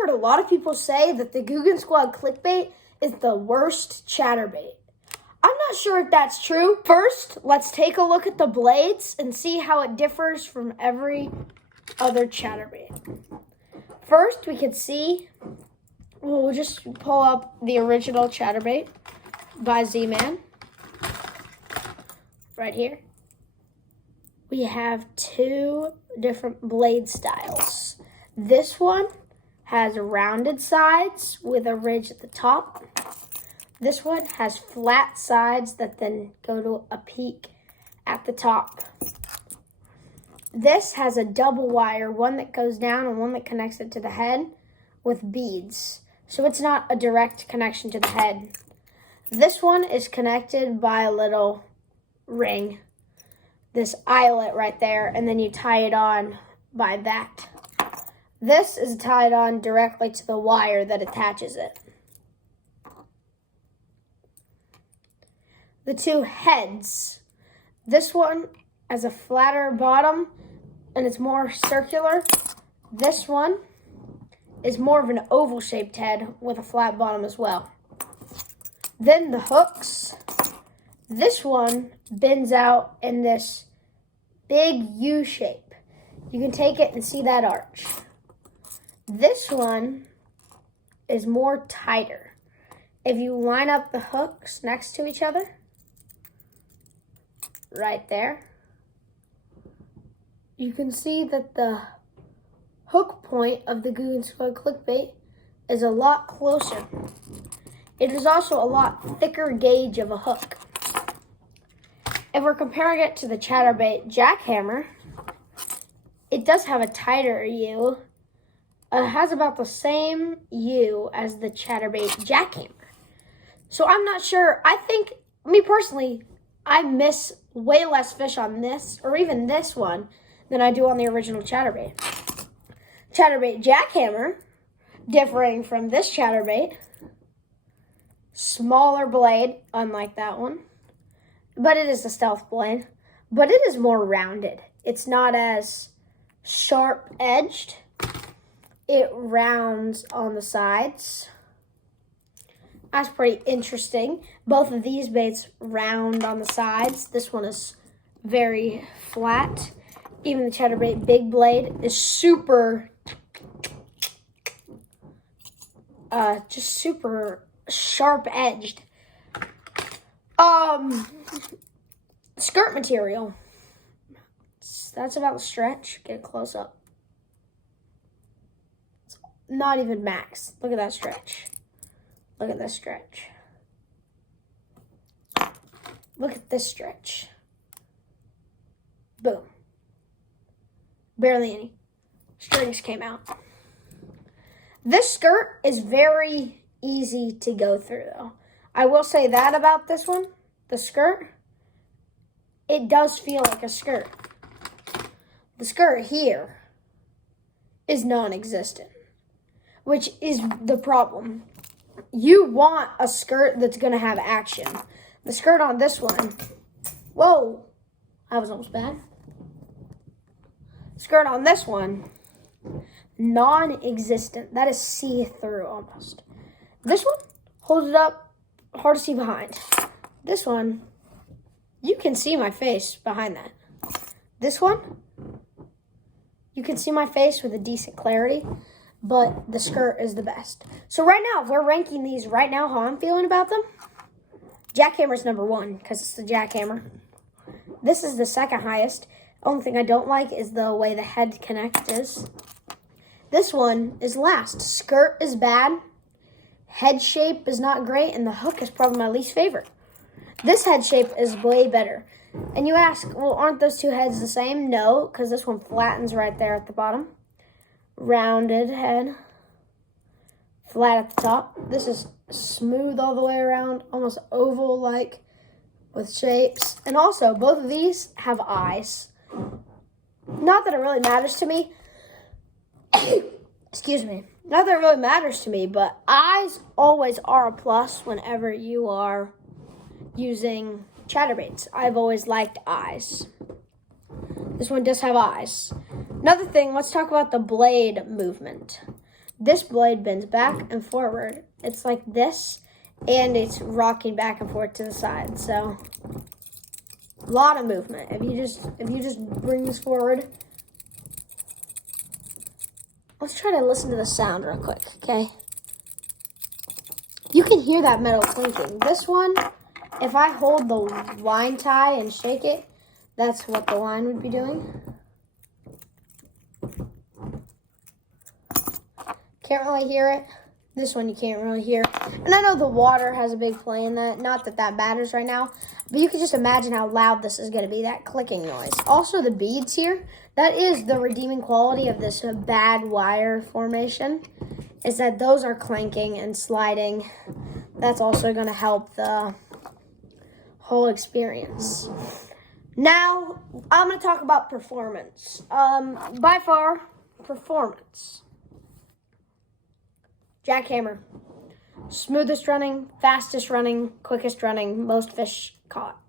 heard a lot of people say that the Guggen Squad clickbait is the worst chatterbait. I'm not sure if that's true. First, let's take a look at the blades and see how it differs from every other chatterbait. First, we can see, we'll just pull up the original Chatterbait by Z-Man. Right here. We have two different blade styles. This one has rounded sides with a ridge at the top. This one has flat sides that then go to a peak at the top. This has a double wire, one that goes down and one that connects it to the head with beads. So it's not a direct connection to the head. This one is connected by a little ring, this eyelet right there, and then you tie it on by that. This is tied on directly to the wire that attaches it. The two heads. This one has a flatter bottom and it's more circular. This one is more of an oval-shaped head with a flat bottom as well. Then the hooks. This one bends out in this big U shape. You can take it and see that arch. This one is more tighter. If you line up the hooks next to each other, right there, you can see that the hook point of the Guggen Squad clickbait is a lot closer. It is also a lot thicker gauge of a hook. If we're comparing it to the Chatterbait jackhammer, it does have a tighter U. It has about the same U as the Chatterbait jackhammer. So I'm not sure. I think, me personally, I miss way less fish on this, or even this one, than I do on the original Chatterbait. Chatterbait jackhammer, differing from this Chatterbait, smaller blade, unlike that one, but it is a stealth blade, but it is more rounded. It's not as sharp edged. It rounds on the sides. That's pretty interesting. Both of these baits round on the sides. This one is very flat. Even the Chatterbait big blade is super, just super sharp edged. Skirt material. That's about the stretch. Get a close up. It's not even max. Look at that stretch. Look at this stretch. Look at this stretch. Boom. Barely any. Strings came out. This skirt is very easy to go through, though. I will say that about this one. The skirt, it does feel like a skirt. The skirt here is non-existent, which is the problem. You want a skirt that's going to have action. The skirt on this one, whoa, that was almost bad. Skirt on this one, non-existent. That is see-through almost. This one, hold it up, hard to see behind. This one, you can see my face behind that. This one, you can see my face with a decent clarity, but the skirt is the best. So right now, if we're ranking these right now, how I'm feeling about them, jackhammer's number one because it's the jackhammer. This is the second highest. Only thing I don't like is the way the head connect is. This one is last. Skirt is bad. Head shape is not great, and the hook is probably my least favorite. This head shape is way better. And you ask, well, aren't those two heads the same? No, because this one flattens right there at the bottom. Rounded head. Flat at the top. This is smooth all the way around, almost oval-like with shapes. And also, both of these have eyes. Not that it really matters to me. Excuse me. Not that it really matters to me, but eyes always are a plus whenever you are using chatterbaits. I've always liked eyes. This one does have eyes. Another thing, let's talk about the blade movement. this blade bends back and forward. It's like this, and it's rocking back and forth to the side. So a lot of movement. If you just bring this forward. Let's try to listen to the sound real quick, okay? You can hear that metal clinking. This one, if I hold the line tie and shake it, that's what the line would be doing. Can't really hear it. This one you can't really hear. And I know the water has a big play in that. Not that that matters right now. But you can just imagine how loud this is going to be, that clicking noise. Also, the beads here, that is the redeeming quality of this bad wire formation, is that those are clanking and sliding. That's also going to help the whole experience. Now, I'm going to talk about performance. By far, performance. Jackhammer. Smoothest running, fastest running, quickest running, most fish caught.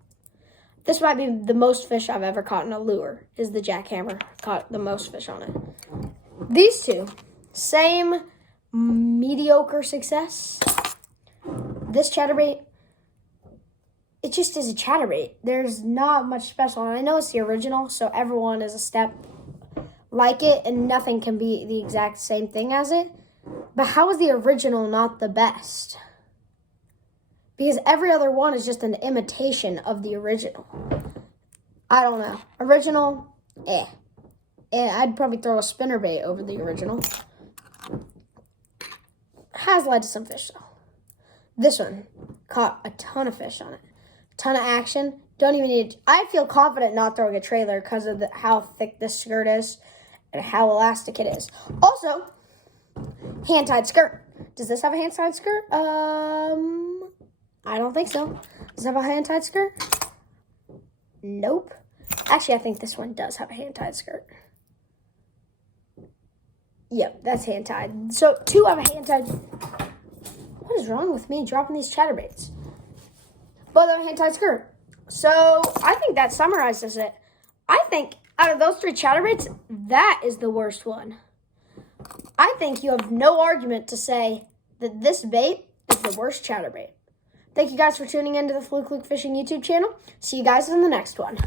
This might be the most fish I've ever caught in a lure, is the jackhammer. Caught the most fish on it. These two, same mediocre success. This chatterbait, it just is a chatterbait. There's not much special. And I know it's the original, so everyone is a step like it, and nothing can be the exact same thing as it. But how is the original not the best? Because every other one is just an imitation of the original. I don't know. Original, I'd probably throw a spinnerbait over the original. Has led to some fish, though. This one caught a ton of fish on it. Ton of action. Don't even need... I feel confident not throwing a trailer because of how thick this skirt is and how elastic it is. Also... hand-tied skirt. Does this have a hand-tied skirt? I don't think so. Does it have a hand-tied skirt? Nope. Actually, I think this one does have a hand-tied skirt. Yep, that's hand-tied. So, two have a hand-tied... What is wrong with me dropping these chatterbaits? Both have a hand-tied skirt. So, I think that summarizes it. I think out of those three chatterbaits, that is the worst one. I think you have no argument to say that this bait is the worst chatterbait. Thank you guys for tuning into the Fluke Fishing YouTube channel. See you guys in the next one.